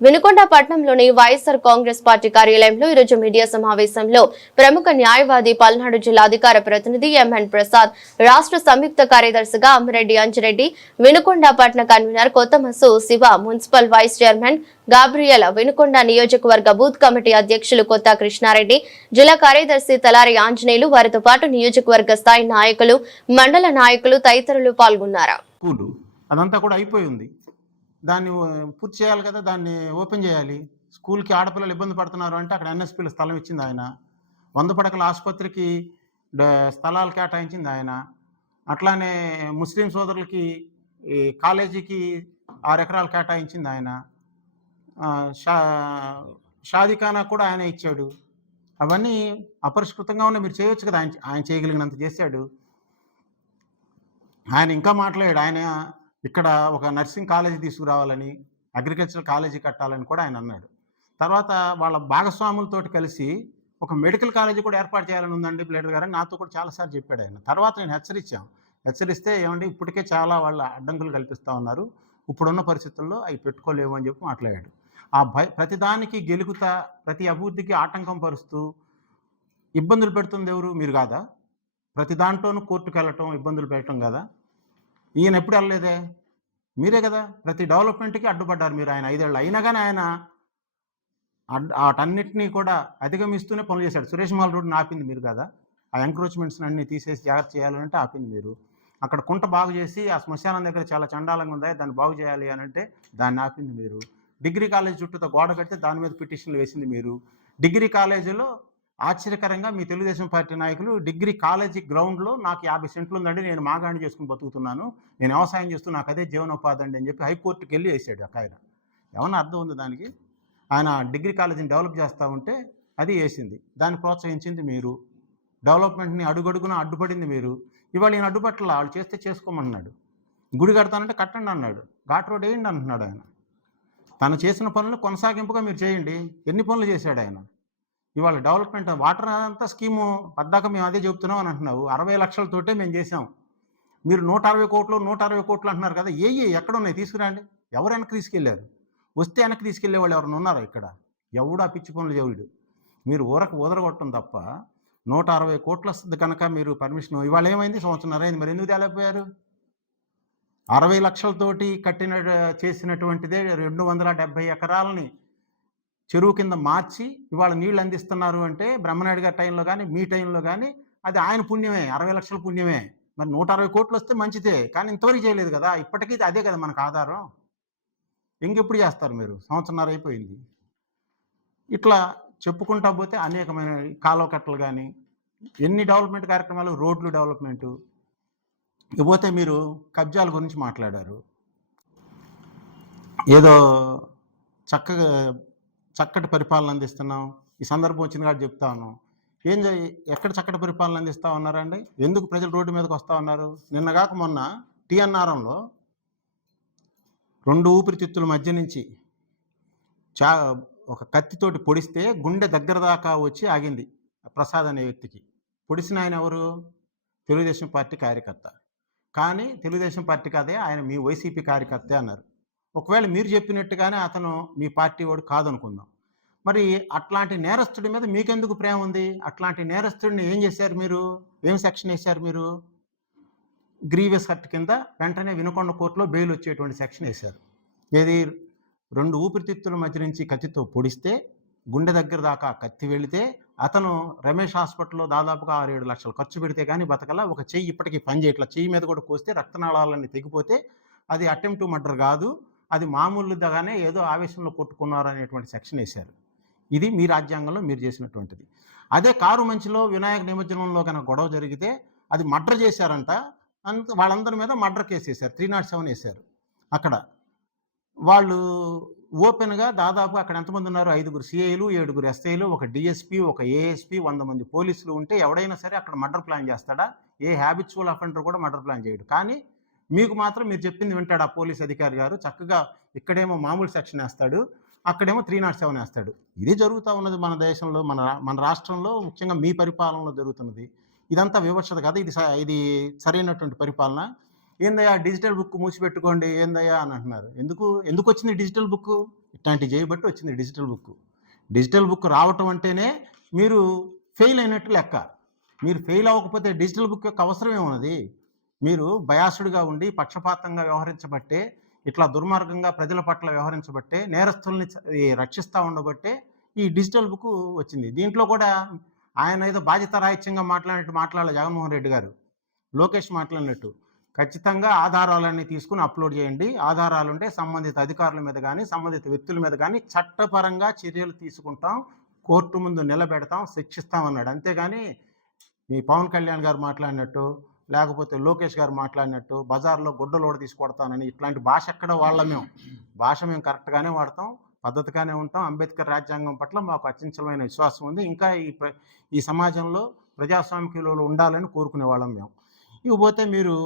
వినుకొండ పట్టణంలోని వైఎస్ఆర్ కాంగ్రెస్ పార్టీ కార్యాలయంలో ఈరోజు మీడియా సమావేశంలో ప్రముఖ న్యాయవాది పల్నాడు జిల్లా అధికార ప్రతినిధి ఎంఎన్ ప్రసాద్ రాష్ట్ర సంయుక్త కార్యదర్శిగా అమ్మిరెడ్డి అంజిరెడ్డి వినుకొండ పట్టణ convener Kothamasu Siva municipal vice chairman Gabriel Vinukonda నియోజకవర్గ బూత్ కమిటీ అధ్యక్షులు కొత్త కృష్ణారెడ్డి జిల్లా కార్యదర్శి తలారి ఆంజనేయులు వారితో పాటు నియోజకవర్గ స్థాయి నాయకులు మండల నాయకులు తదితరులు పాల్గొన్నారు. అదంతా కూడా అయిపోయింది దాన్ని పూర్తి చేయాలి కదా దాన్ని ఓపెన్ చేయాలి. స్కూల్కి ఆడపిల్లలు ఇబ్బంది పడుతున్నారు అంటే అక్కడ ఎన్ఎస్పీలో స్థలం ఇచ్చింది ఆయన. వంద పడకల ఆసుపత్రికి స్థలాలు కేటాయించింది ఆయన. అట్లానే ముస్లిం సోదరులకి ఈ కాలేజీకి ఆరు ఎకరాలు కేటాయించింది ఆయన. ఆ, షా షాదీఖానా కూడా ఆయన ఇచ్చాడు. అవన్నీ అపరిష్కృతంగా ఉన్న మీరు చేయొచ్చు కదా ఆయన ఆయన చేయగలిగినంత చేశాడు. ఆయన ఇంకా మాట్లాడాడు. ఆయన ఇక్కడ ఒక నర్సింగ్ కాలేజీ తీసుకురావాలని అగ్రికల్చర్ కాలేజీ కట్టాలని కూడా ఆయన అన్నాడు. తర్వాత వాళ్ళ భాగస్వాములతో కలిసి ఒక మెడికల్ కాలేజీ కూడా ఏర్పాటు చేయాలని ఉందండి ప్లేటర్ గారు నాతో కూడా చాలాసార్లు చెప్పాడు ఆయన. తర్వాత నేను హెచ్చరించాం. హెచ్చరిస్తే ఏమండి ఇప్పటికే చాలా వాళ్ళ అడ్డంకులు కల్పిస్తూ ఉన్నారు. ఇప్పుడున్న పరిస్థితుల్లో అవి పెట్టుకోలేము అని చెప్పి మాట్లాడాడు. ఆ భయ ప్రతిదానికి గెలుగుతా ప్రతి అభివృద్ధికి ఆటంకం పరుస్తూ ఇబ్బందులు పెడుతుంది ఎవరు? మీరు కాదా? ప్రతి దాంట్లోనూ కోర్టుకు వెళ్ళటం ఇబ్బందులు పెట్టడం కదా? ఈయన ఎప్పుడు వెళ్ళలేదే? మీరే కదా ప్రతి డెవలప్మెంట్కి అడ్డుపడ్డారు మీరు ఆయన. ఐదేళ్ళు అయినా కానీ ఆయన అడ్ వాటన్నిటినీ కూడా అధిగమిస్తూనే పనులు చేశాడు. సురేష్ మాల్ రోడ్ని ఆపింది మీరు కదా ఆ ఎంక్రోచ్మెంట్స్ అన్ని తీసేసి జాగ్రత్త చేయాలంటే ఆపింది మీరు. అక్కడ కుంట బాగు చేసి ఆ శ్మశానం దగ్గర చాలా చండాలంగా ఉంది దాన్ని బాగు చేయాలి అని అంటే దాన్ని ఆపింది మీరు. డిగ్రీ కాలేజ్ చుట్టూతో గోడ కడితే దాని మీద పిటిషన్లు వేసింది మీరు. డిగ్రీ కాలేజీలో ఆశ్చర్యకరంగా మీ తెలుగుదేశం పార్టీ నాయకులు డిగ్రీ కాలేజీ గ్రౌండ్లో నాకు యాభై సెంట్లు ఉందండి నేను మాగాణి చేసుకుని బతుకుతున్నాను. నేను వ్యవసాయం చేస్తూ నాకు అదే జీవనోపాధి అండి అని చెప్పి హైకోర్టుకి వెళ్ళి వేసాడు ఒక ఆయన. ఏమన్నా అర్థం ఉంది దానికి? ఆయన డిగ్రీ కాలేజీని డెవలప్ చేస్తూ ఉంటే అది వేసింది. దాన్ని ప్రోత్సహించింది మీరు. డెవలప్మెంట్ని అడుగడుగున అడ్డుపడింది మీరు. ఇవాళ ఈయన అడ్డుపట్ల వాళ్ళు చేస్తే చేసుకోమన్నాడు. గుడి కడతానంటే కట్టండి అన్నాడు. ఘాట్ రోడ్ వేయండి అంటున్నాడు ఆయన. తను చేసిన పనులు కొనసాగింపుగా మీరు చేయండి. ఎన్ని పనులు చేశాడు ఆయన? ఇవాళ డెవలప్మెంట్ వాటర్ అంతా స్కీము పద్దాక మేము అదే చెబుతున్నాం అని అంటున్నావు. అరవై లక్షలతోటే మేము చేసాం మీరు నూట అరవై కోట్లు నూట అరవై కోట్లు అంటున్నారు కదా ఏ ఏ ఎక్కడ ఉన్నాయి తీసుకురండి. ఎవరు వెనక్కి తీసుకెళ్ళారు వస్తే వెనక్కి తీసుకెళ్ళే వాళ్ళు ఎవరైనా ఉన్నారా ఇక్కడ? ఎవడు పిచ్చి పనులు చెవుడు మీరు ఊరకు ఊదరగొట్టడం తప్ప నూట అరవై కోట్లు వస్తుంది కనుక మీరు పర్మిషన్ ఇవాళ ఏమైంది? సంవత్సరం అయింది. మరి ఎందుకు తేలేకపోయారు? అరవై లక్షలతోటి కట్టిన చేసినటువంటిదే రెండు వందల డెబ్బై ఎకరాలని చెరువు కింద మార్చి ఇవాళ నీళ్ళు అందిస్తున్నారు అంటే బ్రహ్మనాయుడు గారి టైంలో కానీ మీ టైంలో కానీ అది ఆయన పుణ్యమే అరవై లక్షల పుణ్యమే. మరి నూట అరవై కోట్లు వస్తే మంచిదే కానీ ఇంతవరకు చేయలేదు కదా ఇప్పటికీ అదే కదా మనకు ఆధారం. ఇంకెప్పుడు చేస్తారు మీరు? సంవత్సరంన్నర అయిపోయింది. ఇట్లా చెప్పుకుంటా పోతే అనేకమైన కాలువ కట్టలు కానీ ఎన్ని డెవలప్మెంట్ కార్యక్రమాలు? రోడ్లు డెవలప్మెంటు. ఇకపోతే మీరు కబ్జాల గురించి మాట్లాడారు. ఏదో చక్కగా చక్కటి పరిపాలన అందిస్తున్నాం ఈ సందర్భం వచ్చింది కాదు చెప్తా ఉన్నాం. ఏం ఎక్కడ చక్కటి పరిపాలన అందిస్తా ఉన్నారండి? ఎందుకు ప్రజలు రోడ్డు మీదకి వస్తూ ఉన్నారు? నిన్నగాక మొన్న టీఎన్ఆర్ఎంలో రెండు ఊపిరితిత్తుల మధ్య నుంచి చా ఒక కత్తితోటి పొడిస్తే గుండె దగ్గర దాకా వచ్చి ఆగింది ప్రసాద్ అనే వ్యక్తికి. పొడిసిన ఆయన ఎవరు? తెలుగుదేశం పార్టీ కార్యకర్త. కానీ తెలుగుదేశం పార్టీ కాదే ఆయన మీ వైసీపీ కార్యకర్తే అన్నారు. ఒకవేళ మీరు చెప్పినట్టుగానే అతను మీ పార్టీ వాడు కాదనుకుందాం. మరి అట్లాంటి నేరస్తుడి మీద మీకెందుకు ప్రేమ ఉంది? అట్లాంటి నేరస్తుడిని ఏం చేశారు మీరు? ఏం సెక్షన్ వేశారు మీరు? గ్రీవియస్ హర్ట్ కింద వెంటనే వినుకొండ కోర్టులో బెయిల్ వచ్చేటువంటి సెక్షన్ వేశారు. ఏది? రెండు ఊపిరితిత్తుల మధ్య నుంచి కత్తితో పొడిస్తే గుండె దగ్గర దాకా కత్తి వెళితే అతను రమేష్ హాస్పిటల్లో దాదాపుగా ఆరు ఏడు లక్షలు ఖర్చు పెడితే కానీ బతకల ఒక చెయ్యి ఇప్పటికీ పని చేయట్లా చెయ్యి మీద కూడా కోస్తే రక్తనాళాలన్నీ తెగిపోతే అది అటెంప్ట్ మర్డర్ కాదు. అది మామూలుగానే ఏదో ఆవేశంలో కొట్టుకున్నారు అనేటువంటి సెక్షన్ వేశారు. ఇది మీ రాజ్యాంగంలో మీరు చేసినటువంటిది. అదే కారు మంచిలో వినాయక నిమజ్జనంలో కనుక గొడవ జరిగితే అది మర్డర్ చేశారంట. అంత వాళ్ళందరి మీద మర్డర్ కేసు వేశారు. త్రీ నాట్ సెవెన్ వేశారు. అక్కడ వాళ్ళు ఓపెన్గా దాదాపు అక్కడ ఎంతమంది ఉన్నారు? ఐదుగురు సిఐలు ఏడుగురు ఎస్ఐలు ఒక డిఎస్పీ ఒక ఏఎస్పీ వంద మంది పోలీసులు ఉంటే ఎవడైనా సరే అక్కడ మర్డర్ ప్లాన్ చేస్తాడా? ఏ హ్యాబిచువల్ అఫెండర్ కూడా మర్డర్ ప్లాన్ చేయడు. కానీ మీకు మాత్రం మీరు చెప్పింది వింటాడు ఆ పోలీస్ అధికారి గారు. చక్కగా ఇక్కడేమో మామూలు సెక్షన్ వేస్తాడు అక్కడేమో త్రీ నాట్ సెవెన్ వేస్తాడు. ఇది జరుగుతూ ఉన్నది మన దేశంలో మన రా- మన రాష్ట్రంలో ముఖ్యంగా మీ పరిపాలనలో జరుగుతున్నది. ఇదంతా వివక్షత కదా ఇది స- ఇది సరైనటువంటి పరిపాలన. ఏందయ్యా డిజిటల్ బుక్ మూసిపెట్టుకోండి ఏందయ్యా అని అంటున్నారు. ఎందుకు ఎందుకు వచ్చింది డిజిటల్ బుక్? ఇట్లాంటి చేయబట్టి వచ్చింది డిజిటల్ బుక్. డిజిటల్ బుక్ రావటం అంటేనే మీరు ఫెయిల్ అయినట్టు లెక్క. మీరు ఫెయిల్ అవ్వకపోతే డిజిటల్ బుక్ యొక్క అవసరమే ఉన్నది మీరు బయాసుడిగా ఉండి పక్షపాతంగా వ్యవహరించబట్టే ఇట్లా దుర్మార్గంగా ప్రజల పట్ల వ్యవహరించబట్టే నేరస్తుల్ని రక్షిస్తూ ఉండబట్టే ఈ డిజిటల్ బుక్ వచ్చింది. దీంట్లో కూడా ఆయన ఏదో బాధ్యత రాహిత్యంగా మాట్లాడినట్టు మాట్లాడాలి జగన్మోహన్ రెడ్డి గారు. లోకేష్ మాట్లాడినట్టు. ఖచ్చితంగా ఆధారాలన్నీ తీసుకుని అప్లోడ్ చేయండి. ఆధారాలు ఉంటే సంబంధిత అధికారుల మీద కానీ సంబంధిత వ్యక్తుల మీద కానీ చట్టపరంగా చర్యలు తీసుకుంటాం. కోర్టు ముందు నిలబెడతాం శిక్షిస్తాం అన్నాడు. అంతేగాని మీ పవన్ కళ్యాణ్ గారు మాట్లాడినట్టు లేకపోతే లోకేష్ గారు మాట్లాడినట్టు బజార్లో గుడ్డలోడ తీసి తీసుకొడతానని ఇట్లాంటి భాష ఎక్కడ వాళ్ళం మేము. భాష మేము కరెక్ట్గానే వాడతాం పద్ధతిగానే ఉంటాం. అంబేద్కర్ రాజ్యాంగం పట్ల మాకు అత్యంచలమైన విశ్వాసం ఉంది. ఇంకా ఈ ఈ సమాజంలో ప్రజాస్వామిక విలువలు ఉండాలని కోరుకునే వాళ్ళం మేము. ఇకపోతే మీరు